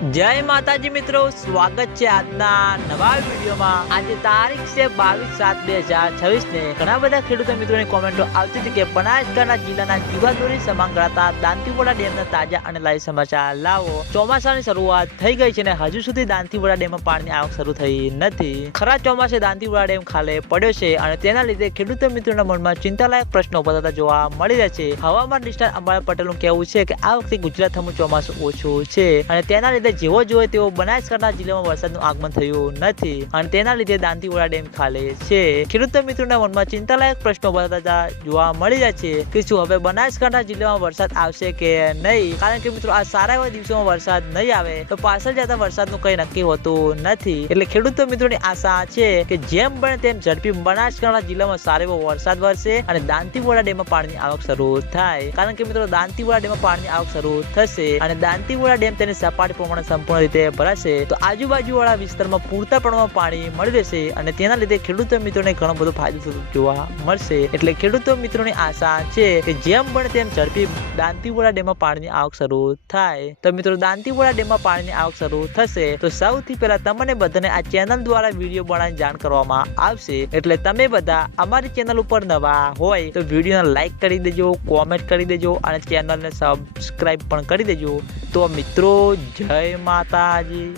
જય માતાજી મિત્રો, સ્વાગત છે આજના નવા વિડીયોમાં। આજે તારીખ છે 22/7/2026 ને ઘણા બધા ખેડૂતો મિત્રોની કોમેન્ટો આવતી હતી કે બનાસકાંઠા જિલ્લાના જીવાદોરી સમાન ગણાતા દાંતીવાડા ડેમના તાજા અને લાઈવ સમાચાર લાવો। ચોમાસાની શરૂઆત થઈ ગઈ છે ને હજુ સુધી દાંતીવાડા ડેમમાં પાણીની આવક શરૂ થઈ નથી। ખરા ચોમાસે દાંતીવાડા ડેમ ખાલે પડ્યો છે અને તેના લીધે ખેડૂતો મિત્રોના મનમાં ચિંતાલાયક પ્રશ્નો ઉભા થતા જોવા મળી રહ્યા છે। હવામાન નિષ્ણાત અંબાલાલ પટેલનું કહેવું છે કે આ વખતે ગુજરાતમાં ચોમાસું ઓછું છે અને તેના લીધે જેવો જોઈએ તેવો બનાસકાંઠા જિલ્લામાં વરસાદનું આગમન થયું નથી અને તેના લીધે દાંતીવાડા ડેમ ખાલી છે। ખેડૂતો મિત્રોના મનમાં ચિંતાલાયક પ્રશ્નો બધા જોવા મળી રહ્યા છે કે શું હવે બનાસકાંઠા જિલ્લામાં વરસાદ આવશે કે નહીં, કારણ કે મિત્રો આ સારા એવા દિવસોમાં વરસાદ નહીં આવે તો પાછળ જતા વરસાદનું કઈ નક્કી હોતું નથી। એટલે ખેડૂતો મિત્રોની આશા છે કે જેમ બને તેમ ઝડપી બનાસકાંઠા જિલ્લામાં સારો એવો વરસાદ વરસે અને દાંતીવાડા ડેમમાં પાણીની આવક શરૂ થાય, કારણ કે મિત્રો દાંતીવાડા ડેમમાં પાણીની આવક શરૂ થશે અને દાંતીવાડા ડેમ તેની સપાટી પ્રમાણે સંપૂર્ણ રીતે ભરાશે તો આજુબાજુ વાળા વિસ્તારમાં પૂરતા પ્રમાણમાં પાણી મળી રહેશે અને તેના લીધે ખેડૂતો મિત્રોને ઘણો બધો ફાયદો જોવા મળશે। એટલે ખેડૂતો મિત્રોની આશા છે કે જેમ બને તેમ ઝડપી દાંતીવાડા ડેમમાં પાણીની આવક શરૂ થાય। તો મિત્રો દાંતીવાડા ડેમમાં પાણીની આવક શરૂ થશે તો સૌથી પહેલા તમને બધાને આ ચેનલ દ્વારા વિડીયો બનાવીને જાણ કરવામાં આવશે। એટલે તમે બધા અમારી ચેનલ ઉપર નવા હોય તો વિડીયોને લાઈક કરી દેજો, કોમેન્ટ કરી દેજો અને ચેનલને સબસ્ક્રાઇબ પણ કરી દેજો। તો મિત્રો જય માતાજી।